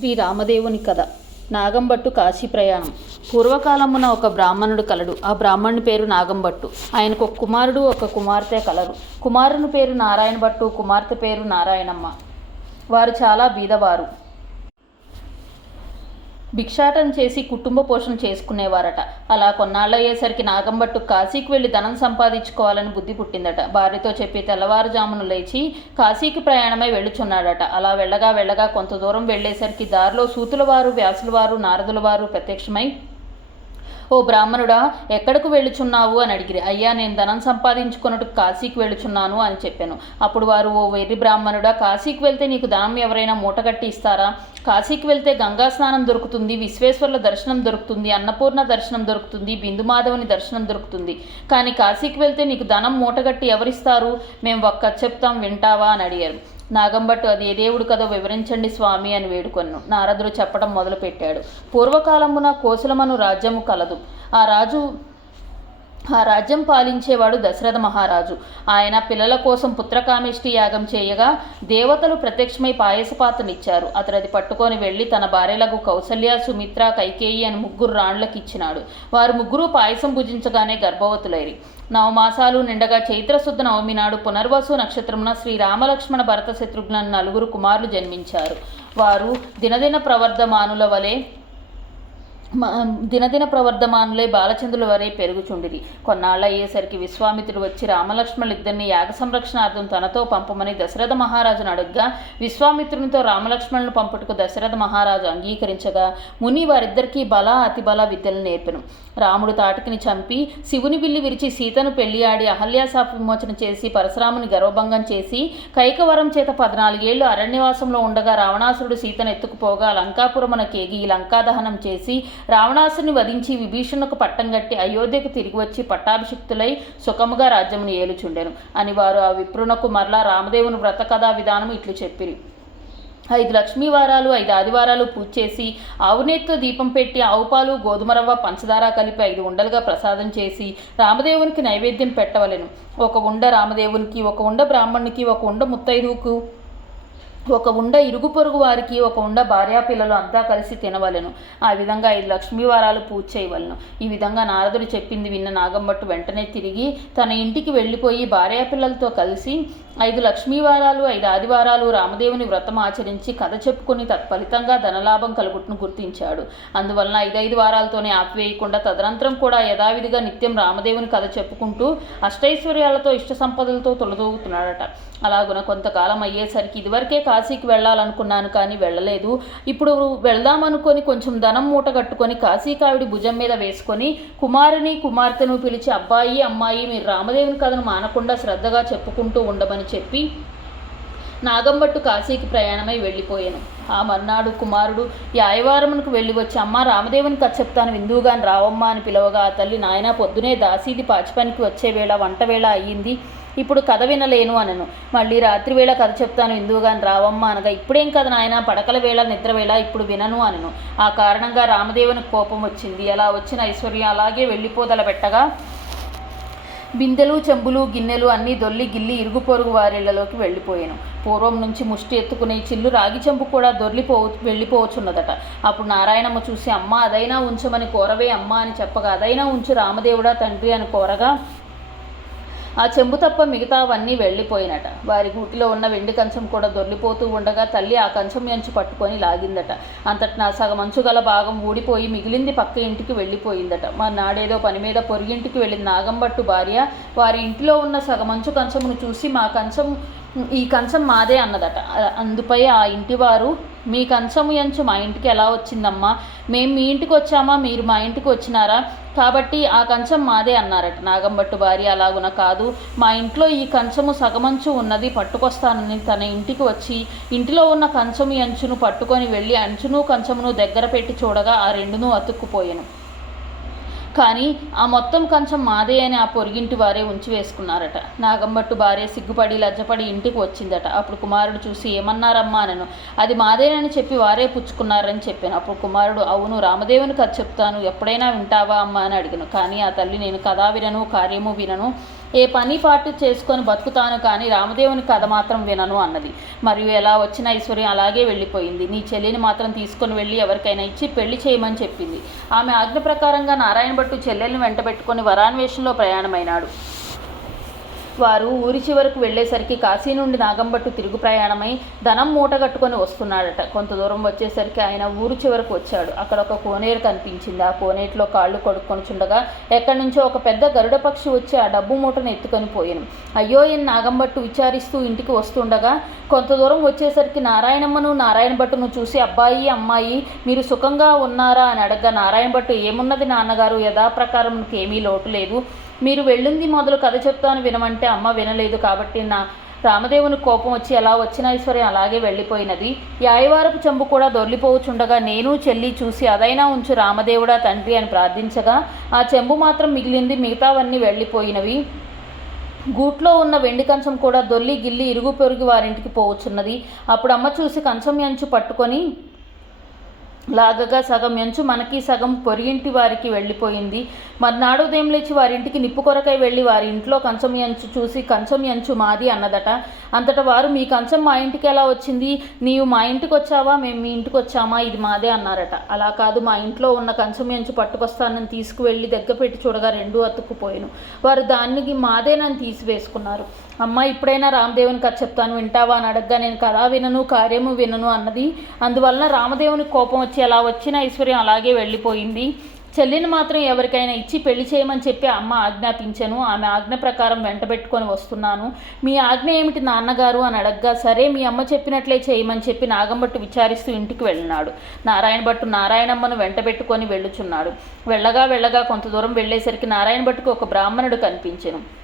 శ్రీ రామదేవుని కథ. నాగంబట్టు కాశీ ప్రయాణం. పూర్వకాలమున ఒక బ్రాహ్మణుడు కలడు. ఆ బ్రాహ్మణుని పేరు నాగంబట్టు ఆయనకు ఒక కుమారుడు ఒక కుమార్తె కలరు. కుమారుని పేరు నారాయణ భట్టు కుమార్తె పేరు నారాయణమ్మ. వారు చాలా బీదవారు. భిక్షాటన చేసి కుటుంబ పోషణ చేసుకునేవారట. అలా కొన్నాళ్ళు అయ్యేసరికి కాశీకి వెళ్ళి ధనం సంపాదించుకోవాలని బుద్ధి పుట్టిందట. భార్యతో చెప్పి తెల్లవారుజామును లేచి కాశీకి ప్రయాణమై వెళ్ళుచున్నాడట. అలా వెళ్ళగా వెళ్ళగా కొంత దూరం వెళ్ళేసరికి దారిలో సూతుల వారు వ్యాసుల వారు నారదుల వారు ప్రత్యక్షమై ఓ బ్రాహ్మణుడా ఎక్కడకు వెళ్ళుచున్నావు? అని అడిగిరి. అయ్యా నేను ధనం సంపాదించుకున్నట్టు కాశీకి వెళ్ళుచున్నాను అని చెప్పాను. అప్పుడు వారు ఓ వెర్రి బ్రాహ్మణుడా కాశీకి వెళ్తే నీకు ధనం ఎవరైనా మూటగట్టి ఇస్తారా? కాశీకి వెళ్తే గంగా స్నానం దొరుకుతుంది విశ్వేశ్వరుల దర్శనం దొరుకుతుంది అన్నపూర్ణ దర్శనం దొరుకుతుంది బిందుమాధవుని దర్శనం దొరుకుతుంది. కానీ కాశీకి వెళ్తే నీకు ధనం మూటగట్టి ఎవరిస్తారు? మేము ఒక్క చెప్తాం వింటావా? అని అడిగారు. నాగంభట్టు అది ఏ దేవుడు కదో వివరించండి స్వామి అని వేడుకొన్ను. నారదుడు చెప్పడం మొదలుపెట్టాడు. పూర్వకాలమున కోసలమను రాజ్యము కలదు. ఆ రాజు ఆ రాజ్యం పాలించేవాడు దశరథ మహారాజు. ఆయన పిల్లల కోసం పుత్రకామిష్టి యాగం చేయగా దేవతలు ప్రత్యక్షమై పాయసపాత్రనిచ్చారు. అతడు అది పట్టుకొని వెళ్ళి తన భార్యలకు కౌసల్య సుమిత్ర కైకేయి అని ముగ్గురు రాణులకు ఇచ్చినాడు వారు ముగ్గురు పాయసం భుజించగానే గర్భవతులైరి. నవమాసాలు నిండగా చైత్రశుద్ధ నవమి నాడు పునర్వసు నక్షత్రమున శ్రీ రామలక్ష్మణ భరత శత్రుఘ్న నలుగురు కుమారులు జన్మించారు. వారు దినదిన ప్రవర్ధమానుల వలె దినదిన ప్రవర్ధమానులే బాలచంద్రుల వరే పెరుగుచుండిరి. కొన్నాళ్ళు అయ్యేసరికి విశ్వామిత్రుడు వచ్చి రామలక్ష్మణులు ఇద్దరిని యాగ సంరక్షణార్థం తనతో పంపమని దశరథ మహారాజును అడుగ్గా విశ్వామిత్రునితో రామలక్ష్మణులను పంపుటకు దశరథ మహారాజు అంగీకరించగా ముని వారిద్దరికీ బల అతిబల విద్యలు నేర్పెను. రాముడు తాటకిని చంపి శివుని బిల్లి విరిచి సీతను పెళ్ళియాడి అహల్యాశాప విమోచన చేసి పరశురాముని గర్వభంగం చేసి కైకవరం చేత పద్నాలుగేళ్ళు అరణ్యవాసంలో ఉండగా రావణాసురుడు సీతను ఎత్తుకుపోగా లంకాపురమున కేగి లంకాదహనం చేసి రావణాసుని వధించి విభీషణకు పట్టం కట్టి అయోధ్యకు తిరిగి వచ్చి పట్టాభిషిక్తులై సుఖముగా రాజ్యమును ఏలుచుండెను. అని వారు ఆ విప్రునకు మరలా రామదేవుని వ్రత కథా విధానము ఇట్లు చెప్పిరి. ఐదు లక్ష్మీ వారాలు ఐదు ఆదివారాలు పూజ చేసి ఆవునేత్తో దీపం పెట్టి ఆవుపాలు గోధుమ రవ్వ పంచదార కలిపి ఐదు ఉండలుగా ప్రసాదం చేసి రామదేవునికి నైవేద్యం పెట్టవలెను. ఒక ఉండ రామదేవునికి ఒక ఉండ బ్రాహ్మణునికి ఒక ఉండ ముత్తైదువుకు ఒక ఉండ ఇరుగు పొరుగు వారికి ఒక ఉండ భార్యా పిల్లలు అంతా కలిసి తినవలెను. ఆ విధంగా ఐదు లక్ష్మీ వారాలు పూజ చేయవలెను. ఈ విధంగా నారదుడు చెప్పింది విన్న నాగంభట్టు వెంటనే తిరిగి తన ఇంటికి వెళ్ళిపోయి భార్యా పిల్లలతో కలిసి ఐదు లక్ష్మీ వారాలు ఐదు ఆదివారాలు రామదేవుని వ్రతం ఆచరించి కథ చెప్పుకుని తత్ఫలితంగా ధనలాభం కలుగుట్టును గుర్తించాడు. అందువలన ఐదైదు వారాలతోనే ఆపివేయకుండా తదనంతరం కూడా యథావిధిగా నిత్యం రామదేవుని కథ చెప్పుకుంటూ అష్టైశ్వర్యాలతో ఇష్ట సంపదలతో తొలదోగుతున్నాడట. అలాగున కొంతకాలం అయ్యేసరికి ఇదివరకే కాశీకి వెళ్ళాలనుకున్నాను కానీ వెళ్ళలేదు. ఇప్పుడు వెళ్దామనుకొని కొంచెం ధనం మూట కట్టుకొని కాశీకావిడి భుజం మీద వేసుకొని కుమారుని కుమార్తెను పిలిచి అబ్బాయి అమ్మాయి మీరు రామదేవుని కథను మానకుండా శ్రద్ధగా చెప్పుకుంటూ ఉండమని చెప్పి నాగంబట్టు కాశీకి ప్రయాణమై వెళ్ళిపోయాను. ఆ మర్నాడు కుమారుడు యాయవారమునకు వెళ్ళి వచ్చి అమ్మ రామదేవుని కథ చెప్తాను విందువుగాని రావమ్మ అని పిలవగా ఆ తల్లి నాయన పొద్దునే దాసీది పాచిపనికి వచ్చే వేళ వంట వేళ అయ్యింది. ఇప్పుడు కథ వినలేను అనను. మళ్ళీ రాత్రి వేళ కథ చెప్తాను. విందువుగాని రావమ్మ అనగా ఇప్పుడేం కథ నాయన? పడకల వేళ నిద్ర వేళ ఇప్పుడు వినను అనను. ఆ కారణంగా రామదేవునికి కోపం వచ్చింది. అలా వచ్చిన ఐశ్వర్య అలాగే వెళ్ళిపోదల పెట్టగా బిందెలు చెంబులు గిన్నెలు అన్నీ దొల్లి గిల్లి ఇరుగు పొరుగు వారిళ్ళలోకి వెళ్ళిపోయాను. పూర్వం నుంచి ముష్టి ఎత్తుకునే చిల్లు రాగి చెంబు కూడా దొర్లిపో వెళ్ళిపోవచ్చున్నదట. అప్పుడు నారాయణమ్మ చూసి అమ్మ అదైనా ఉంచమని కోరవే అమ్మ అని చెప్పగా అదైనా ఉంచు రామదేవుడా తండ్రి అని కోరగా ఆ చెంబు తప్ప మిగతావన్నీ వెళ్ళిపోయినట. వారి గూటిలో ఉన్న వెండి కంచం కూడా దొర్లిపోతూ ఉండగా తల్లి ఆ కంచం ఎంచు పట్టుకొని లాగిందట. అంతటినా సగం అంచు గల భాగం ఊడిపోయి మిగిలింది పక్క ఇంటికి వెళ్ళిపోయిందట. మా నాడేదో పని మీద పొరిగింటికి వెళ్ళిన నాగంబట్టు భార్య. వారి ఇంటిలో ఉన్న సగమంచు కంచమును చూసి మా కంచం ఈ కంచం మాదే అన్నదట. అందుపై ఆ ఇంటివారు మీ కంచము ఎంచు మా ఇంటికి ఎలా వచ్చిందమ్మా? మేము మీ ఇంటికి వచ్చామా? మీరు మా ఇంటికి వచ్చినారా? కాబట్టి ఆ కంచం మాదే అన్నారట. నాగంబట్టు భార్య అలాగున కాదు. మా ఇంట్లో ఈ కంచము సగమంచు ఉన్నది పట్టుకొస్తానని తన ఇంటికి వచ్చి ఇంటిలో ఉన్న కంచము అంచును పట్టుకొని వెళ్ళి అంచును కంచమును దగ్గర పెట్టి చూడగా ఆ రెండును అతుక్కుపోయాను. కానీ ఆ మొత్తం కంచం మాదే అని ఆ పొరిగింటి వారే ఉంచి వేసుకున్నారట. నాగంబట్టు భార్య సిగ్గుపడి లజ్జపడి ఇంటికి వచ్చిందట. అప్పుడు కుమారుడు చూసి ఏమన్నారమ్మా అనను అది మాదేనని చెప్పి వారే పుచ్చుకున్నారని చెప్పాను. అప్పుడు కుమారుడు అవును రామదేవుని కథ చెప్తాను. ఎప్పుడైనా వింటావా అమ్మా? అని అడిగాను. కానీ ఆ తల్లి నేను కథా వినను కార్యము వినను. ఏ పని పాటు చేసుకొని బతుకుతాను కానీ రామదేవుని కథ మాత్రం వినను అన్నది. మరియు ఎలా వచ్చిన ఐశ్వర్యం అలాగే వెళ్ళిపోయింది. నీ చెల్లిని మాత్రం తీసుకొని వెళ్ళి ఎవరికైనా ఇచ్చి పెళ్ళి చేయమని చెప్పింది. ఆమె ఆజ్ఞ ప్రకారంగా నారాయణ భట్టు చెల్లెల్ని వెంటబెట్టుకుని వరాన్వేషంలో ప్రయాణమైనాడు. వారు ఊరి చివరకు వెళ్ళేసరికి కాశీ నుండి నాగంబట్టు తిరుగు ప్రయాణమై ధనం మూట కట్టుకొని వస్తున్నాడట. కొంత దూరం వచ్చేసరికి ఆయన ఊరు చివరకు వచ్చాడు. అక్కడ ఒక కోనేరు కనిపించింది. ఆ కోనేటిలో కాళ్ళు కొడుక్కొని చుండగా ఎక్కడి నుంచో ఒక పెద్ద గరుడ పక్షి వచ్చి ఆ డబ్బు మూటను ఎత్తుకొని పోయాను అయ్యో ఈయన నాగంబట్టు విచారిస్తూ ఇంటికి వస్తుండగా కొంత దూరం వచ్చేసరికి నారాయణమ్మను నారాయణ భట్టును చూసి అబ్బాయి అమ్మాయి మీరు సుఖంగా ఉన్నారా? అని అడగగా నారాయణ భట్టు ఏమున్నది నాన్నగారు? యథాప్రకారం ఏమీ లోటు లేదు. మీరు వెళ్ళింది మొదలు కథ చెప్తాను వినమంటే అమ్మ వినలేదు కాబట్టి నా రామదేవుని కోపం వచ్చి ఎలా వచ్చిన ఐశ్వర్యం అలాగే వెళ్ళిపోయినది. యాయవారపు చెంబు కూడా దొర్లిపోవచుండగా నేను చెల్లి చూసి అదైనా ఉంచు రామదేవుడా తండ్రి అని ప్రార్థించగా ఆ చెంబు మాత్రం మిగిలింది మిగతావన్నీ వెళ్ళిపోయినవి. గూట్లో ఉన్న వెండి కంచం కూడా దొల్లి గిల్లి ఇరుగు పొరుగు వారింటికి పోవచ్చున్నది అప్పుడు అమ్మ చూసి కంచం ఎంచు పట్టుకొని లాగగా సగం ఎంచు మనకి సగం పొరిగింటి వారికి వెళ్ళిపోయింది. మర్నాడు ఉదయం లేచి వారింటికి నిప్పు కొరకై వెళ్ళి వారి ఇంట్లో కంచం ఎంచు చూసి కంచం ఎంచు మాది అన్నదట. అంతటా వారు మీ కంచం మా ఇంటికి ఎలా వచ్చింది? నీవు మా ఇంటికి వచ్చావా? మేము మీ ఇంటికి వచ్చామా? ఇది మాదే అన్నారట. అలా కాదు మా ఇంట్లో ఉన్న కంచం ఎంచు పట్టుకొస్తానని తీసుకువెళ్ళి దగ్గర పెట్టి చూడగా రెండు అతుక్కుపోయాను. వారు దానికి మాదేనని తీసివేసుకున్నారు. అమ్మ ఇప్పుడైనా రామదేవుని కథ చెప్తాను. వింటావా? అని అడగ్గా నేను కథ వినను కార్యము వినను అన్నది. అందువలన రామదేవుని కోపం వచ్చి ఎలా వచ్చిన ఐశ్వర్యం అలాగే వెళ్ళిపోయింది. చెల్లిని మాత్రం ఎవరికైనా ఇచ్చి పెళ్ళి చేయమని చెప్పి అమ్మ ఆజ్ఞాపించను ఆమె ఆజ్ఞ ప్రకారం వెంటబెట్టుకొని వస్తున్నాను. మీ ఆజ్ఞ ఏమిటి నాన్నగారు అని అడగ్గా సరే మీ అమ్మ చెప్పినట్లే చేయమని చెప్పి నాగంభట్టు విచారిస్తూ ఇంటికి వెళ్ళినాడు. నారాయణ భట్టు నారాయణమ్మను వెంటబెట్టుకొని వెళ్ళుచున్నాడు. వెళ్ళగా వెళ్ళగా కొంత దూరం వెళ్ళేసరికి నారాయణ భట్టుకు ఒక బ్రాహ్మణుడు కనిపించను.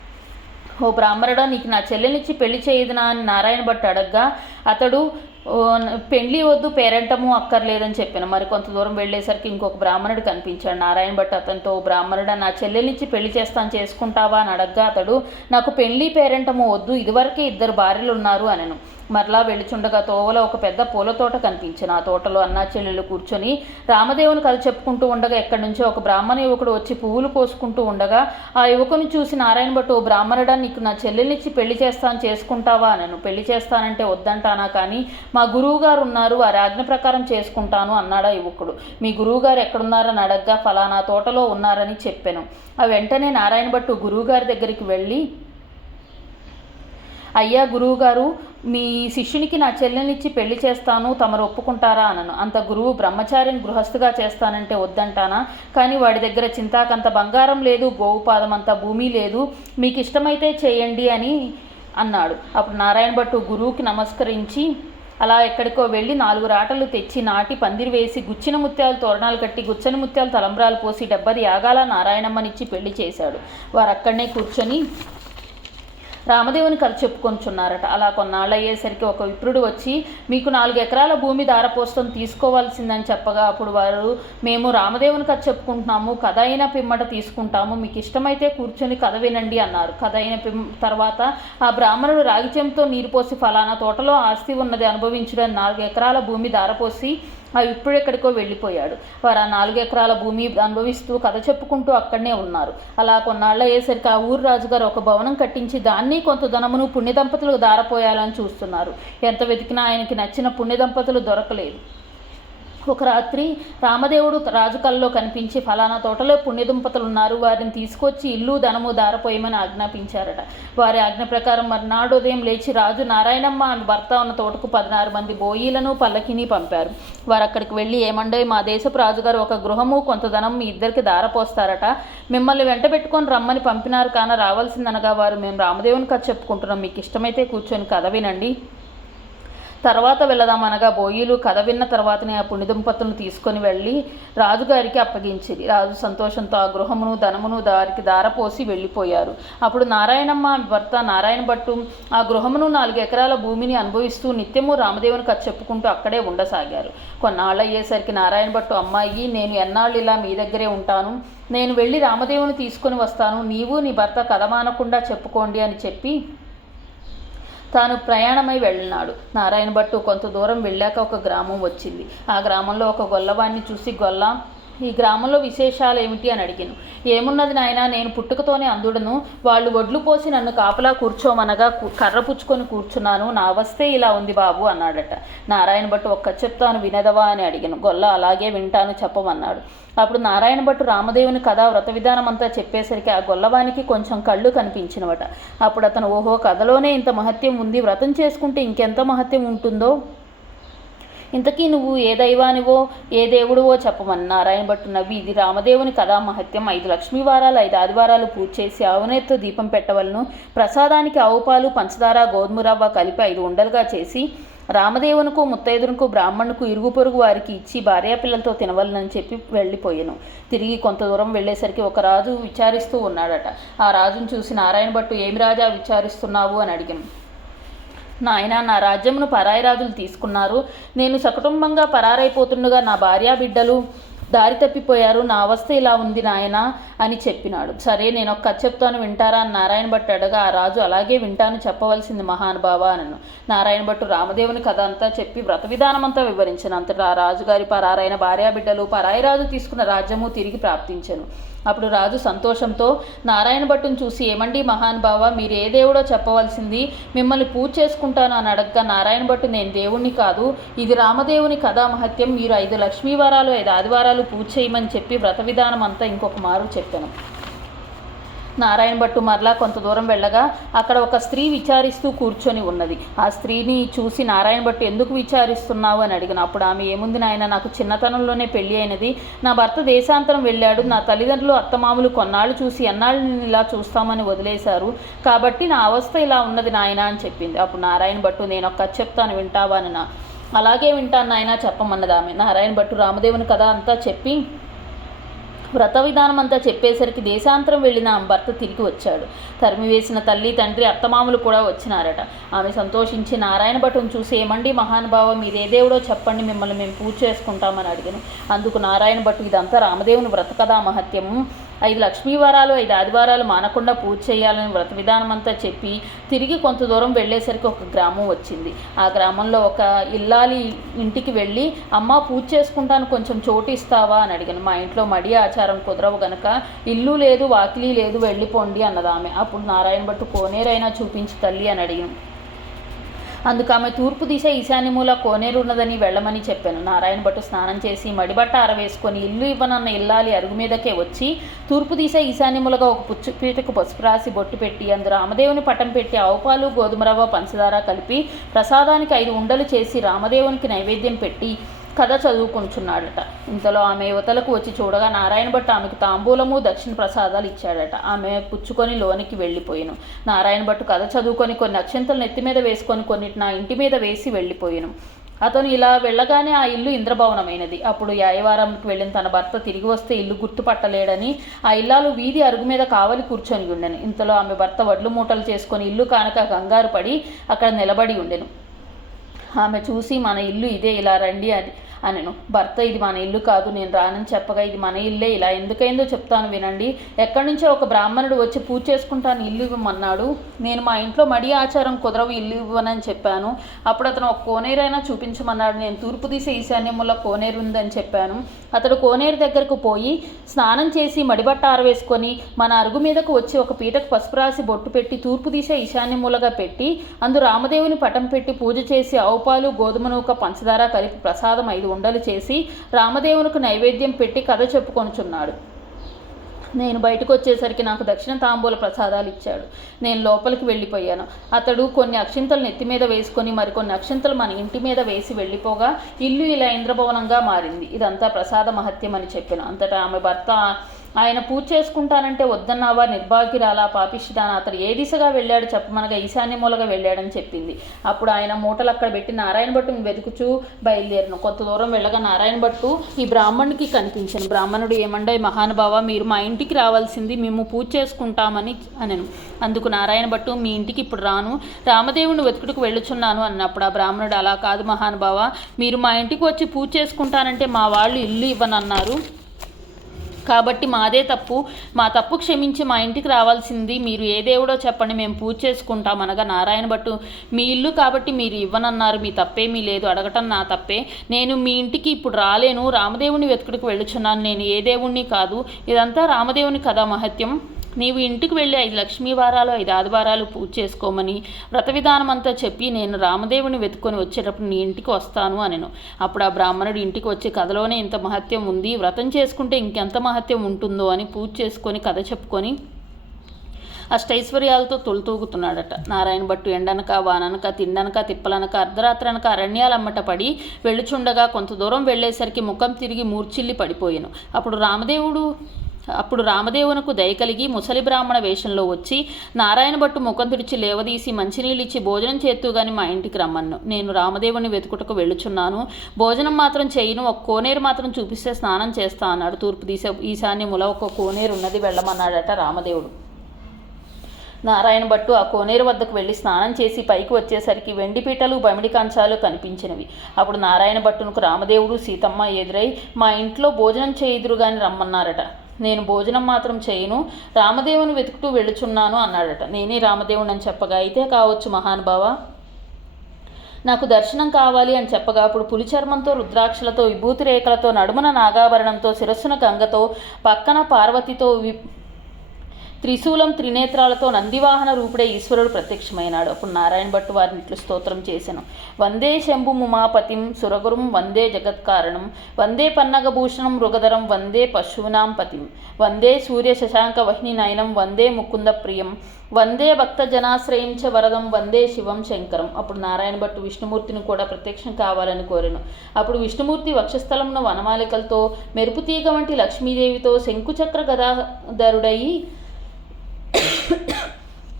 ఓ బ్రాహ్మణుడా నీకు నా చెల్లెనిచ్చి పెళ్ళి చేయదునా? అని నారాయణ భట్ అడగ్గా అతడు పెళ్ళి వద్దు పేరంటము అక్కర్లేదని చెప్పిన. మరి కొంత దూరం వెళ్ళేసరికి ఇంకొక బ్రాహ్మణుడు కనిపించాడు. నారాయణ భట్ అతనితో బ్రాహ్మణుడు బ్రాహ్మణుడా నా చెల్లెలిచ్చి పెళ్ళి చేస్తాను చేసుకుంటావా? అని అడగ్గా అతడు నాకు పెళ్ళి పేరంటము వద్దు ఇదివరకే ఇద్దరు భార్యలు ఉన్నారు అనను. మరలా వెళుచుండగా తోవలో ఒక పెద్ద పూల తోట కనిపించిన. ఆ తోటలో అన్నా చెల్లెలు కూర్చొని రామదేవుని కథ చెప్పుకుంటూ ఉండగా ఎక్కడి నుంచో ఒక బ్రాహ్మణ యువకుడు వచ్చి పువ్వులు కోసుకుంటూ ఉండగా ఆ యువకుని చూసి నారాయణ భట్టు "ఓ బ్రాహ్మణుడా నీకు నా చెల్లెలిచ్చి పెళ్ళి చేస్తాను చేసుకుంటావా? నన్ను పెళ్ళి చేస్తానంటే వద్దంటానా? కానీ మా గురువు గారు ఉన్నారు వారి ఆజ్ఞ ప్రకారం చేసుకుంటాను అన్నాడా యువకుడు. మీ గురువు గారు ఎక్కడున్నారని అడగ్గా ఫలానా తోటలో ఉన్నారని చెప్పాను. ఆ వెంటనే నారాయణ భట్టు గురువుగారి దగ్గరికి వెళ్ళి అయ్యా గురువుగారు మీ శిష్యునికి నా చెల్లెనిచ్చి పెళ్ళి చేస్తాను తమరు ఒప్పుకుంటారా అనను. అంత గురువు బ్రహ్మచారిని గృహస్థుగా చేస్తానంటే వద్దంటానా? కానీ వాడి దగ్గర చింతాకంత బంగారం లేదు గోవుపాదం అంత భూమి లేదు మీకు ఇష్టమైతే చేయండి అని అన్నాడు. అప్పుడు నారాయణ భట్టు గురువుకి నమస్కరించి అలా ఎక్కడికో వెళ్ళి నాలుగు రాటలు తెచ్చి నాటి పందిరి వేసి గుచ్చిన ముత్యాలు తోరణాలు కట్టి గుచ్చని ముత్యాలు తలంబ్రాలు పోసి డెబ్బది యాగాల నారాయణమ్మనిచ్చి పెళ్ళి చేశాడు. వారు అక్కడనే కూర్చొని రామదేవుని కథ చెప్పుకొంచున్నారట. అలా కొన్నాళ్ళు అయ్యేసరికి ఒక విప్రుడు వచ్చి మీకు నాలుగు ఎకరాల భూమి దారపోస్తం తీసుకోవాల్సిందని చెప్పగా అప్పుడు వారు మేము రామదేవుని కథ చెప్పుకుంటున్నాము. కథ అయిన పిమ్మట తీసుకుంటాము. మీకు ఇష్టమైతే కూర్చొని కథ వినండి అన్నారు. కథ అయిన పిమ్ తర్వాత ఆ బ్రాహ్మణుడు రాగి చెంతో నీరు పోసి ఫలానా తోటలో ఆస్తి ఉన్నది అనుభవించడం నాలుగు ఎకరాల భూమి దారపోసి ఇప్పుడు ఎక్కడికో వెళ్ళిపోయాడు. వారు ఆ నాలుగు ఎకరాల భూమి అనుభవిస్తూ కథ చెప్పుకుంటూ అక్కడనే ఉన్నారు. అలా కొన్నాళ్ళు అయ్యేసరికి ఆ ఊరు రాజుగారు ఒక భవనం కట్టించి దాన్ని కొంత ధనమును పుణ్యదంపతులకు దారపోయాలని చూస్తున్నారు. ఎంత వెతికినా ఆయనకి నచ్చిన పుణ్య దంపతులు దొరకలేదు. ఒక రాత్రి రామదేవుడు రాజు కల్లో కనిపించి ఫలానా తోటలో పుణ్యదంపతులు ఉన్నారు వారిని తీసుకొచ్చి ఇల్లు ధనము దారపోయమని ఆజ్ఞాపించారట. వారి ఆజ్ఞ ప్రకారం మర్నాడు ఉదయం లేచి రాజు నారాయణమ్మ భర్త ఉన్న తోటకు పదినారు మంది బోయిలను పల్లకిని పంపారు. వారు అక్కడికి వెళ్ళి ఏమండే మా దేశపు రాజుగారు ఒక గృహము కొంత ధనం మీ ఇద్దరికి దారపోస్తారట. మిమ్మల్ని వెంట పెట్టుకొని రమ్మని పంపినారు కాన రావాల్సిందనగా వారు మేము రామదేవుని కథ చెప్పుకుంటున్నాం. మీకు ఇష్టమైతే కూర్చొని కథ వినండి. తర్వాత వెళదామనగా బోయిలు కథ విన్న తర్వాతనే ఆ పుణ్యదంపతులను తీసుకొని వెళ్ళి రాజుగారికి అప్పగించింది. రాజు సంతోషంతో ఆ గృహమును ధనమును దారికి దారపోసి వెళ్ళిపోయారు. అప్పుడు నారాయణమ్మ భర్త నారాయణ భట్టు ఆ గృహమును నాలుగు ఎకరాల భూమిని అనుభవిస్తూ నిత్యము రామదేవుని కథ చెప్పుకుంటూ అక్కడే ఉండసాగారు. కొన్నాళ్ళు అయ్యేసరికి నారాయణ భట్టు అమ్మాయి నేను ఎన్నాళ్ళు ఇలా మీ దగ్గరే ఉంటాను? నేను వెళ్ళి రామదేవుని తీసుకొని వస్తాను. నీవు నీ భర్త కథ మానకుండా చెప్పుకోండి అని చెప్పి తాను ప్రయాణమై వెళ్ళినాడు. నారాయణ భట్టు కొంత దూరం వెళ్ళాక ఒక గ్రామం వచ్చింది. ఆ గ్రామంలో ఒక గొల్లవాడిని చూసి గొల్ల ఈ గ్రామంలో విశేషాలు ఏమిటి అని అడిగాను. ఏమున్నది నాయన నేను పుట్టుకతోనే అందుడను. వాళ్ళు ఒడ్లు పోసి నన్ను కాపలా కూర్చోమనగా కర్ర పుచ్చుకొని కూర్చున్నాను. నా అవస్థే ఇలా ఉంది బాబు అన్నాడట. నారాయణ భట్టు ఒక్క చెప్తాను వినదవా అని అడిగాను. గొల్ల అలాగే వింటాను చెప్పమన్నాడు. అప్పుడు నారాయణ భట్టు రామదేవుని కథ వ్రత విధానం అంతా చెప్పేసరికి ఆ గొల్లవానికి కొంచెం కళ్ళు కనిపించినవట. అప్పుడు అతను ఓహో కథలోనే ఇంత మహత్యం ఉంది. వ్రతం చేసుకుంటే ఇంకెంత మహత్యం ఉంటుందో? ఇంతకీ నువ్వు ఏ దైవానివో ఏ దేవుడివో చెప్పమని నారాయణ భట్టు నవ్వి ఇది రామదేవుని కథా మహత్యం. ఐదు లక్ష్మీ వారాలు ఐదు ఆదివారాలు పూజ చేసి ఆవునేత్తో దీపం పెట్టవలను. ప్రసాదానికి ఆవు పాలు పంచదార గోధుమ రవ్వ కలిపి ఐదు ఉండలుగా చేసి రామదేవునికు ముత్తైదునుకు బ్రాహ్మణుకు ఇరుగు పొరుగు వారికి ఇచ్చి భార్యాపిల్లలతో తినవలనని చెప్పి వెళ్ళిపోయాను. తిరిగి కొంత దూరం వెళ్ళేసరికి ఒక రాజు విచారిస్తూ ఉన్నాడట. ఆ రాజును చూసి నారాయణ భట్టు ఏమి రాజా విచారిస్తున్నావు? అని అడిగాను. నాయన నా రాజ్యమును పరాయిరాజులు తీసుకున్నారు. నేను సకుటుంబంగా పరారైపోతుండగా నా భార్యా బిడ్డలు దారి తప్పిపోయారు. నా అవస్థ ఇలా ఉంది నాయన అని చెప్పినాడు. సరే నేను ఒక కథ చెప్తాను వింటారా అని నారాయణ భట్టు అడగా ఆ రాజు అలాగే వింటాను చెప్పవలసింది మహానుభావ అనను. నారాయణ భట్టు రామదేవుని కథ అంతా చెప్పి వ్రత విధానం అంతా వివరించను. అంతటా ఆ రాజుగారి పరారైన భార్యాబిడ్డలు పరాయి రాజు తీసుకున్న రాజ్యము తిరిగి ప్రాప్తించెను. అప్పుడు రాజు సంతోషంతో నారాయణ భట్టును చూసి ఏమండి మహానుభావ మీరు ఏ దేవుడో చెప్పవలసింది? మిమ్మల్ని పూజ చేసుకుంటాను అని అడగగా నారాయణ భట్టు నేను దేవుణ్ణి కాదు ఇది రామదేవుని కథా మహత్యం. మీరు ఐదు లక్ష్మీ వారాలు ఐదు ఆదివారాలు పూజ చేయమని చెప్పి వ్రత విధానం అంతా ఇంకొక మారు చెప్పాను. నారాయణ భట్టు మరలా కొంత దూరం వెళ్ళగా అక్కడ ఒక స్త్రీ విచారిస్తూ కూర్చొని ఉన్నది. ఆ స్త్రీని చూసి నారాయణ భట్టు ఎందుకు విచారిస్తున్నావు అని అడిగిన. అప్పుడు ఆమె ఏముంది నాయన నాకు చిన్నతనంలోనే పెళ్ళి అయినది. నా భర్త దేశాంతరం వెళ్ళాడు. నా తల్లిదండ్రులు అత్తమామలు కొన్నాళ్ళు చూసి ఎన్నాళ్ళు నేను ఇలా చూస్తామని వదిలేశారు. కాబట్టి నా అవస్థ ఇలా ఉన్నది నాయన అని చెప్పింది. అప్పుడు నారాయణ భట్టు నేను ఒక్క చెప్తాను వింటావా అని నా అలాగే వింటాను నాయన చెప్పమన్నది ఆమె. నారాయణ భట్టు రామదేవుని కథ అంతా చెప్పి వ్రత విధానం అంతా చెప్పేసరికి దేశాంతరం వెళ్ళిన ఆమె భర్త తిరిగి వచ్చాడు. తరిమివేసిన తల్లి తండ్రి అత్తమామలు కూడా వచ్చినారట. ఆమె సంతోషించి నారాయణ భటును చూసి ఏమండి? మహానుభావ మీరే దేవుడో చెప్పండి మిమ్మల్ని మేము పూజ చేసుకుంటామని అడిగాను. అందుకు నారాయణ భట్టు ఇదంతా రామదేవుని వ్రత కథా మహత్యము. ఐదు లక్ష్మీ వారాలు ఐదు ఆదివారాలు మానకుండా పూజ చేయాలని వ్రత విధానం అంతా చెప్పి తిరిగి కొంత దూరం వెళ్ళేసరికి ఒక గ్రామం వచ్చింది. ఆ గ్రామంలో ఒక ఇల్లాలి ఇంటికి వెళ్ళి అమ్మ పూజ చేసుకుంటాను కొంచెం చోటు ఇస్తావా? అని అడిగాను. మా ఇంట్లో మడి ఆచారం కుదరవు గనక ఇల్లు లేదు వాకిలి లేదు వెళ్ళిపోండి అన్నదామె అప్పుడు నారాయణ భట్టు కోనేరైనా చూపించి తల్లి అని అడిగాను. అందుకు ఆమె తూర్పు దిశ ఈశాన్యమూల కోనేరు ఉన్నదని వెళ్ళమని చెప్పాను. నారాయణ భట్టు స్నానం చేసి మడిబట్ట ఆరవేసుకొని ఇల్లు ఇవ్వనన్న ఇల్లాలి అరుగు మీదకే వచ్చి తూర్పు దిశ ఈశాన్యములుగా ఒక పుచ్చు పీటకు పసుపు రాసి బొట్టు పెట్టి అందు రామదేవుని పటం పెట్టి ఆవుపాలు గోధుమ రవ్వ పంచదార కలిపి ప్రసాదానికి ఐదు ఉండలు చేసి రామదేవునికి నైవేద్యం పెట్టి కథ చదువుకుంటున్నాడట. ఇంతలో ఆమె యువతలకు వచ్చి చూడగా నారాయణ భట్ ఆమెకు తాంబూలము దక్షిణ ప్రసాదాలు ఇచ్చాడట. ఆమె పుచ్చుకొని లోనికి వెళ్ళిపోయాను. నారాయణ భట్టు కథ చదువుకొని కొన్ని అక్షంతలు నెత్తి మీద వేసుకొని కొన్నిటి నా ఇంటి మీద వేసి వెళ్ళిపోయాను. అతను ఇలా వెళ్ళగానే ఆ ఇల్లు ఇంద్రభవనమైనది. అప్పుడు యాయవారంకి వెళ్ళిన తన భర్త తిరిగి వస్తే ఇల్లు గుర్తుపట్టలేడని ఆ ఇల్లాలు వీధి అరుగు మీద కావలి కూర్చొని ఉండెను. ఇంతలో ఆమె భర్త వడ్లు మూటలు చేసుకొని ఇల్లు కానక కంగారు పడి అక్కడ నిలబడి ఉండెను. ఆమె చూసి మన ఇల్లు ఇదే ఇలా రండి అని అనను. భర్త ఇది మన ఇల్లు కాదు. నేను రానని చెప్పగా ఇది మన ఇల్లే. ఇలా ఎందుకైందో చెప్తాను వినండి. ఎక్కడి నుంచో ఒక బ్రాహ్మణుడు వచ్చి పూజ చేసుకుంటాను. ఇల్లు ఇవ్వమన్నాడు. నేను మా ఇంట్లో మడి ఆచారం కుదరవు. ఇల్లు ఇవ్వనని చెప్పాను. అప్పుడు అతను ఒక కోనేరైనా చూపించమన్నాడు. నేను తూర్పు తీసే ఈశాన్యంలో కోనేరు ఉందని చెప్పాను. అతడు కోనేరు దగ్గరకు పోయి స్నానం చేసి మడిబట్ట ఆరవేసుకొని మన అరుగు మీదకు వచ్చి ఒక పీటకు పసుపు రాసి బొట్టు పెట్టి తూర్పు దిశ ఈశాన్యమూలగా పెట్టి అందు రామదేవుని పటం పెట్టి పూజ చేసి ఆవుపాలు గోధుమ నూక పంచదార కలిపి ప్రసాదం ఐదు ఉండలు చేసి రామదేవునికి నైవేద్యం పెట్టి కథ చెప్పుకొనుచున్నాడు. నేను బయటకు వచ్చేసరికి నాకు దక్షిణ తాంబూల ప్రసాదాలు ఇచ్చాడు. నేను లోపలికి వెళ్ళిపోయాను. అతడు కొన్ని అక్షింతలు నెత్తి మీద వేసుకొని మరికొన్ని అక్షింతలు మన ఇంటి మీద వేసి వెళ్ళిపోగా ఇల్లు ఇలా ఇంద్రభవనంగా మారింది. ఇదంతా ప్రసాద మహత్యం అని చెప్పాను. అంతటా ఆమె భర్త ఆయన పూజ చేసుకుంటానంటే వద్దన్నావా? నిర్భాగ్యురాలా? పాపిష్టిదానా? అతడు ఏ దిశగా వెళ్ళాడు చెప్పమనగా ఈశాన్య మూలగా వెళ్ళాడని చెప్పింది. అప్పుడు ఆయన మూటలు అక్కడ పెట్టి నారాయణ భట్టు వెతుకుచూ బయలుదేరను. కొంత దూరం వెళ్ళగా నారాయణ భట్టు ఈ బ్రాహ్మణుడికి కనిపించాను. బ్రాహ్మణుడు ఏమండే మహానుభావ మీరు మా ఇంటికి రావాల్సింది మేము పూజ చేసుకుంటామని అనను. అందుకు నారాయణ భట్టు మీ ఇంటికి ఇప్పుడు రాను. రామదేవుని వెతుకుడుకు వెళ్ళుచున్నాను అన్నప్పుడు ఆ బ్రాహ్మణుడు అలా కాదు మహానుభావ. మీరు మా ఇంటికి వచ్చి పూజ చేసుకుంటానంటే మా వాళ్ళు ఇల్లు ఇవ్వనన్నారు. కాబట్టి మాదే తప్పు. మా తప్పు క్షమించి మా ఇంటికి రావాల్సింది మీరు ఏ దేవుడో చెప్పండి మేము పూజ చేసుకుంటాం అనగా నారాయణ భట్టు. మీ ఇల్లు కాబట్టి మీరు ఇవ్వనన్నారు మీ తప్పేమీ లేదు అడగటం నా తప్పే. నేను మీ ఇంటికి ఇప్పుడు రాలేను రామదేవుని వెతుకుడికి వెళ్ళుచున్నాను నేను ఏ దేవుణ్ణి కాదు. ఇదంతా రామదేవుని కథ మహత్యం. నీవు ఇంటికి వెళ్ళి ఐదు లక్ష్మీ వారాలు ఐదు ఆదివారాలు పూజ చేసుకోమని వ్రత విధానం అంతా చెప్పి నేను రామదేవుని వెతుక్కొని వచ్చేటప్పుడు నీ ఇంటికి వస్తాను అనెను. అప్పుడు ఆ బ్రాహ్మణుడు ఇంటికి వచ్చే కథలోనే ఇంత మహత్యం ఉంది వ్రతం చేసుకుంటే ఇంకెంత మహత్యం ఉంటుందో అని పూజ చేసుకొని కథ చెప్పుకొని అష్టైశ్వర్యాలతో తొలితూగుతున్నాడట. నారాయణ భట్టు ఎండనక వాననక తిండనక తిప్పలనక అర్ధరాత్రనక అరణ్యాలమ్మట పడి వెళ్ళుచుండగా కొంత దూరం వెళ్ళేసరికి ముఖం తిరిగి మూర్చిల్లి పడిపోయాను. అప్పుడు రామదేవుడు అప్పుడు రామదేవునకు దయ కలిగి ముసలి బ్రాహ్మణ వేషంలో వచ్చి నారాయణ భట్టు ముఖం తుడిచి లేవదీసి మంచినీళ్ళు ఇచ్చి భోజనం చేత్తూ గాని మా ఇంటికి రమ్మన్ను. నేను రామదేవుని వెతుకుటకు వెళ్ళుచున్నాను. భోజనం మాత్రం చేయను. ఒక కోనేరు మాత్రం చూపిస్తే స్నానం చేస్తా అన్నాడు. తూర్పు దిశ ఈశాన్యముల ఒక కోనేరు ఉన్నది. వెళ్ళమన్నాడట రామదేవుడు. నారాయణ భట్టు ఆ కోనేరు వద్దకు వెళ్ళి స్నానం చేసి పైకి వచ్చేసరికి వెండి పీటలు బమిడి కంచాలు కనిపించినవి. అప్పుడు నారాయణ భట్టునకు రామదేవుడు సీతమ్మ ఎదురై మా ఇంట్లో భోజనం చేయుదురు కానీ రమ్మన్నారట. నేను భోజనం మాత్రం చేయను రామదేవుని వెతుకుతూ వెళుచున్నాను అన్నాడట. నేనే రామదేవుని అని చెప్పగా అయితే కావచ్చు మహానుభావ. నాకు దర్శనం కావాలి అని చెప్పగా అప్పుడు పులి చర్మంతో రుద్రాక్షలతో విభూతి రేఖలతో నడుమున నాగాభరణంతో శిరస్సున గంగతో పక్కన పార్వతితో వి త్రిశూలం త్రినేత్రాలతో నందివాహన రూపుడే ఈశ్వరుడు ప్రత్యక్షమైనాడు. అప్పుడు నారాయణ భట్టు వారిని ఇట్లు స్తోత్రం చేశాను వందే శంభు ముమాపతిం సురగురుం వందే జగత్కారణం వందే పన్నగభూషణం మృగధరం వందే పశూనాం పతిం వందే సూర్య శశాంక వహిని నయనం వందే ముకుంద ప్రియం వందే భక్త జనాశ్రయం చ వరదం వందే శివం శంకరం. అప్పుడు నారాయణ భట్టు విష్ణుమూర్తిని కూడా ప్రత్యక్షం కావాలని కోరాను. అప్పుడు విష్ణుమూర్తి వక్షస్థలంలో వనమాలికలతో మెరుపుతీగ వంటి లక్ష్మీదేవితో శంకుచక్ర గదాధరుడయి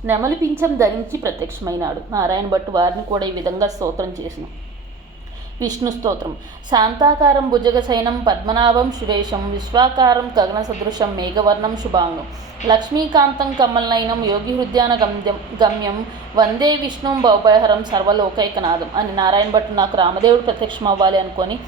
నెమలి పింఛం ధరించి ప్రత్యక్షమైనాడు. నారాయణ భట్టు వారిని కూడా ఈ విధంగా స్తోత్రం చేసిన. విష్ణు స్తోత్రం. శాంతాకారం భుజగశయనం పద్మనాభం సురేషం విశ్వాకారం గగన సదృశం మేఘవర్ణం శుభాంగం. లక్ష్మీకాంతం కమలనయనం యోగి హృద్యాన గమ్యం గమ్యం వందే విష్ణుం భవభయహరం సర్వలోకైకనాథం అని నారాయణ భట్టు నాకు రామదేవుడు ప్రత్యక్షం అవ్వాలి అనుకొని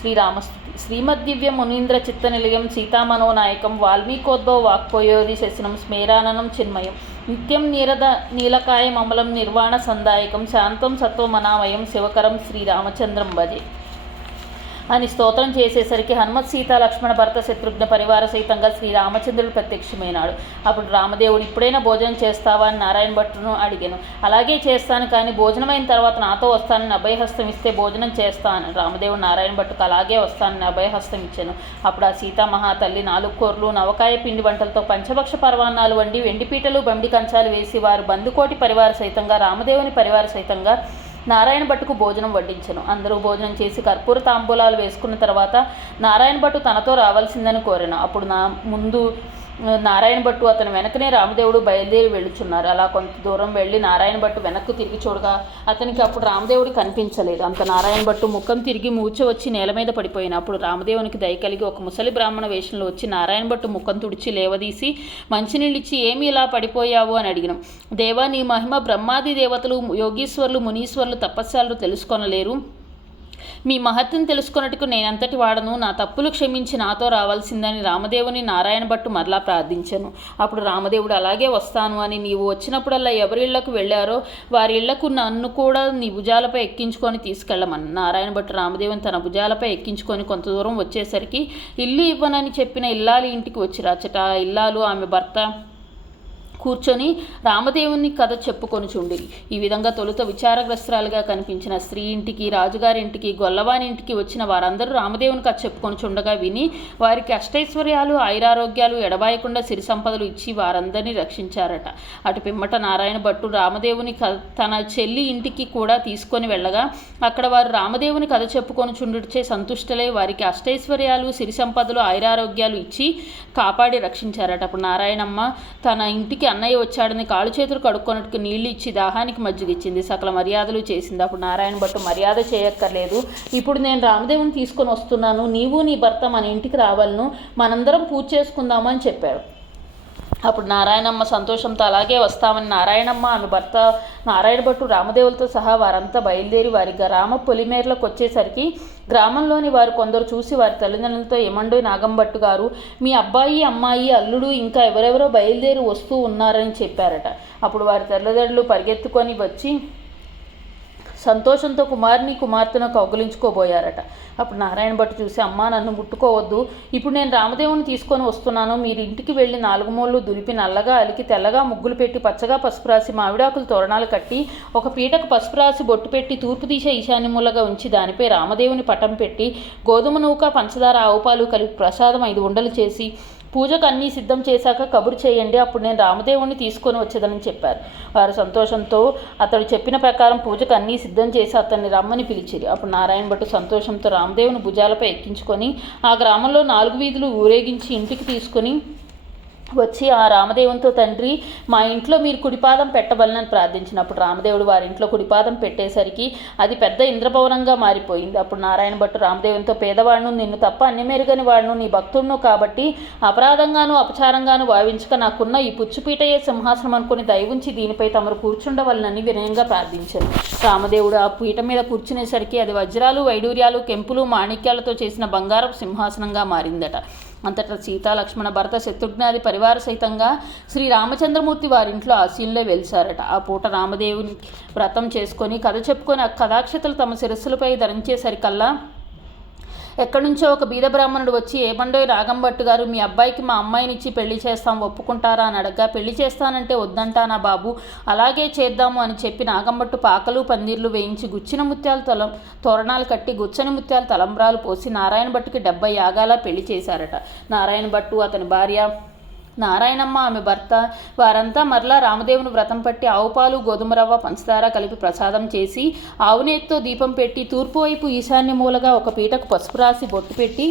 శ్రీరామస్తు శ్రీమద్దివ్య మునీంద్ర చిత్తనిలయం సీతామనోనాయకం వాల్మీకోద్భవ వాక్పోయోధి శశనం స్మేరాననం చిన్మయం. నిత్యం నీరద నీలకాయ మమలం నిర్వాణ సందాయకం శాంతం సత్వమనామయం శివకరం శ్రీరామచంద్రం భజే. అని స్తోత్రం చేసేసరికి హనుమత్ సీత లక్ష్మణ భర్త శత్రుఘ్న పరివార సహితంగా శ్రీరామచంద్రుడు ప్రత్యక్షమైనాడు. అప్పుడు రామదేవుడు ఇప్పుడైనా భోజనం చేస్తావా? అని నారాయణ భట్టును అడిగాను. అలాగే చేస్తాను కానీ భోజనమైన తర్వాత నాతో వస్తానని అభయహస్తం ఇస్తే భోజనం చేస్తాను రామదేవుడు నారాయణ భట్టుకు అలాగే వస్తానని అభయహస్తం ఇచ్చాను. అప్పుడు ఆ సీతామహాతల్లి నాలుగు కూరలు నవకాయ పిండి వంటలతో పంచభక్ష పర్వాణాలు వండి వెండిపీటలు బండి కంచాలు వేసి వారు బందుకోటి పరివార సహితంగా రామదేవుని పరివార సహితంగా నారాయణ భట్టుకు భోజనం వడ్డించను. అందరూ భోజనం చేసి కర్పూర తాంబూలాలు వేసుకున్న తర్వాత నారాయణ భట్టు తనతో రావాల్సిందని కోరాను. అప్పుడు నా ముందు నారాయణ భట్టు అతని వెనకనే రామదేవుడు బయలుదేరి వెళ్ళుచున్నారు. అలా కొంత దూరం వెళ్ళి నారాయణ భట్టు వెనక్కు తిరిగి చూడగా అతనికి అప్పుడు రామదేవుడు కనిపించలేదు. అంత నారాయణ భట్టు ముఖం తిరిగి మూర్చ వచ్చి నేల మీద పడిపోయిన అప్పుడు రామదేవునికి దయ కలిగి ఒక ముసలి బ్రాహ్మణ వేషంలో వచ్చి నారాయణ భట్టు ముఖం తుడిచి లేవదీసి మంచినీళ్ళిచ్చి ఏమి ఇలా పడిపోయావు? అని అడిగిన. దేవా నీ మహిమ బ్రహ్మాది దేవతలు యోగీశ్వర్లు మునీశ్వర్లు తపస్సాలు తెలుసుకొనలేరు. మీ మహత్యం తెలుసుకున్నట్టుకు నేనంతటి వాడను. నా తప్పులు క్షమించి నాతో రావాల్సిందని రామదేవుని నారాయణ భట్టు మరలా ప్రార్థించాను. అప్పుడు రామదేవుడు అలాగే వస్తాను అని నీవు వచ్చినప్పుడల్లా ఎవరి ఇళ్ళకు వెళ్ళారో వారి ఇళ్ళకు నన్ను కూడా నీ భుజాలపై ఎక్కించుకొని తీసుకెళ్ళమని. నారాయణ భట్టు రామదేవుని తన భుజాలపై ఎక్కించుకొని కొంత దూరం వచ్చేసరికి ఇల్లు ఇవ్వనని చెప్పిన ఇల్లాలి ఇంటికి వచ్చి రాచట. ఇల్లాలు ఆమె భర్త కూర్చొని రామదేవుని కథ చెప్పుకొనుచుండిరి ఈ విధంగా తొలుత విచారగ్రస్తురాలుగా కనిపించిన స్త్రీ ఇంటికి రాజుగారింటికి గొల్లవాని ఇంటికి వచ్చిన వారందరూ రామదేవుని కథ చెప్పుకొని చుండగా విని వారికి అష్టైశ్వర్యాలు ఆయురారోగ్యాలు ఎడబాయకుండా సిరి సంపదలు ఇచ్చి వారందరినీ రక్షించారట. అటు పిమ్మట నారాయణ భట్టు రామదేవుని కథ తన చెల్లి ఇంటికి కూడా తీసుకొని వెళ్ళగా అక్కడ వారు రామదేవుని కథ చెప్పుకొని చుండుచే సంతుష్టలై వారికి అష్టైశ్వర్యాలు సిరి సంపదలు ఆయురారోగ్యాలు ఇచ్చి కాపాడి రక్షించారట. అప్పుడు నారాయణమ్మ తన ఇంటికి అన్నయ్య వచ్చాడని కాళ్ళు చేతులు కడుక్కొనట్టుకు నీళ్ళు ఇచ్చి దాహానికి మజ్జిగిచ్చింది సకల మర్యాదలు చేసింది. అప్పుడు నారాయణ భట్టు మర్యాద చేయక్కర్లేదు. ఇప్పుడు నేను రామదేవుని తీసుకొని వస్తున్నాను. నీవు నీ భర్త మన ఇంటికి రావాలను. మనందరం పూజ చేసుకుందామని చెప్పాడు. అప్పుడు నారాయణమ్మ సంతోషంతో అలాగే వస్తామని నారాయణమ్మ ఆమె భర్త నారాయణ భట్టు రామదేవులతో సహా వారంతా బయలుదేరి వారి గ్రామ పొలిమేరలకు వచ్చేసరికి గ్రామంలోని వారు కొందరు చూసి వారి తల్లిదండ్రులతో ఏమండో నాగంభట్టు గారు మీ అబ్బాయి అమ్మాయి అల్లుడు ఇంకా ఎవరెవరో బయలుదేరి వస్తూ ఉన్నారని చెప్పారట. అప్పుడు వారి తల్లిదండ్రులు పరిగెత్తుకొని వచ్చి సంతోషంతో కుమారుని కుమార్తెను కౌగులించుకోబోయారట. అప్పుడు నారాయణ భట్టు చూసి అమ్మా నన్ను ముట్టుకోవద్దు. ఇప్పుడు నేను రామదేవుని తీసుకొని వస్తున్నాను. మీరు ఇంటికి వెళ్ళి నాలుగు మూలలు దులిపి నల్లగా అలికి తెల్లగా ముగ్గులు పెట్టి పచ్చగా పసుపు రాసి మామిడాకులు తోరణాలు కట్టి ఒక పీటకు పసుపు రాసి బొట్టు పెట్టి తూర్పు దిశ ఈశాన్యమూలగా ఉంచి దానిపై రామదేవుని పటం పెట్టి గోధుమ నూక పంచదార ఆవుపాలు కలిపి ప్రసాదం ఐదు ఉండలు చేసి పూజకు అన్నీ సిద్ధం చేశాక కబురు చేయండి అప్పుడు నేను రామదేవుణ్ణి తీసుకొని వచ్చేదని చెప్పారు. వారు సంతోషంతో అతడు చెప్పిన ప్రకారం పూజకు అన్నీ సిద్ధం చేసి అతన్ని రమ్మని పిలిచిరి. అప్పుడు నారాయణ భట్టు సంతోషంతో రామదేవుని భుజాలపై ఎక్కించుకొని ఆ గ్రామంలో నాలుగు వీధులు ఊరేగించి ఇంటికి తీసుకొని వచ్చి ఆ రామదేవునితో తండ్రి మా ఇంట్లో మీరు కుడిపాదం పెట్టవలనని ప్రార్థించినప్పుడు రామదేవుడు వారి ఇంట్లో కుడిపాదం పెట్టేసరికి అది పెద్ద ఇంద్రభవనంగా మారిపోయింది. అప్పుడు నారాయణ భట్టు రామదేవునితో పేదవాడును నిన్ను తప్ప అన్ని మెరుగని వాడును నీ భక్తుడును కాబట్టి అపరాధంగాను అపచారంగాను భావించక నాకున్న ఈ పుచ్చుపీటయే సింహాసనం అనుకుని దయవుంచి దీనిపై తమరు కూర్చుండవలనని వినయంగా ప్రార్థించారు రామదేవుడు ఆ పీట మీద కూర్చునేసరికి అది వజ్రాలు వైడూర్యాలు కెంపులు మాణిక్యాలతో చేసిన బంగారపు సింహాసనంగా మారిందట. అంతటా సీతా లక్ష్మణ భరత శత్రుఘ్నాది పరివార సహితంగా శ్రీ రామచంద్రమూర్తి వారింట్లో ఆశీనులే వెలిసారట. ఆ పూట రామదేవుని వ్రతం చేసుకొని కథ చెప్పుకొని ఆ కథాక్షతలు తమ శిరస్సులపై ధరించేసరికల్లా ఎక్కడి నుంచో ఒక బీద బ్రాహ్మణుడు వచ్చి ఏమండో రాగంభట్టు గారు మీ అబ్బాయికి మా అమ్మాయిని ఇచ్చి పెళ్ళి చేస్తాం ఒప్పుకుంటారా అని అడగ్గా పెళ్ళి చేస్తానంటే వద్దంటానా బాబు అలాగే చేద్దాము అని చెప్పి నాగంభట్టు పాకలు పందిర్లు వేయించి గుచ్చిన ముత్యాలు తలం తోరణాలు కట్టి గుచ్చని ముత్యాలు తలంబ్రాలు పోసి నారాయణ భట్టుకి డెబ్బై యాగాల పెళ్ళి చేశారట. నారాయణ భట్టు అతని భార్య నారాయణమ్మ ఆమె భర్త వారంతా మరలా రామదేవుని వ్రతం పట్టి ఆవుపాలు గోధుమ రవ్వ పంచదార కలిపి ప్రసాదం చేసి ఆవునేతితో దీపం పెట్టి తూర్పు వైపు ఈశాన్య మూలగా ఒక పీటకు పసుపు రాసి బొట్టు పెట్టి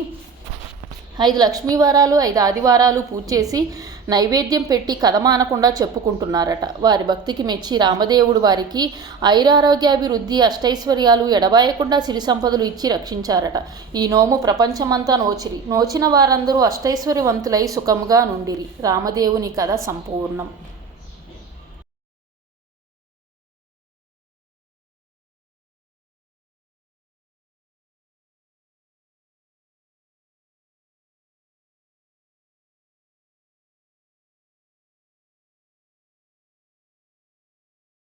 ఐదు లక్ష్మీవారాలు ఐదు ఆదివారాలు పూజ చేసి నైవేద్యం పెట్టి కథ మానకుండా చెప్పుకుంటున్నారట. వారి భక్తికి మెచ్చి రామదేవుడు వారికి ఐరారోగ్యాభివృద్ధి అష్టైశ్వర్యాలు ఎడబాయకుండా సిరి సంపదలు ఇచ్చి రక్షించారట. ఈ నోము ప్రపంచమంతా నోచిరి. నోచిన వారందరూ అష్టైశ్వర్యవంతులై సుఖముగా నుండిరి. రామదేవుని కథ సంపూర్ణం.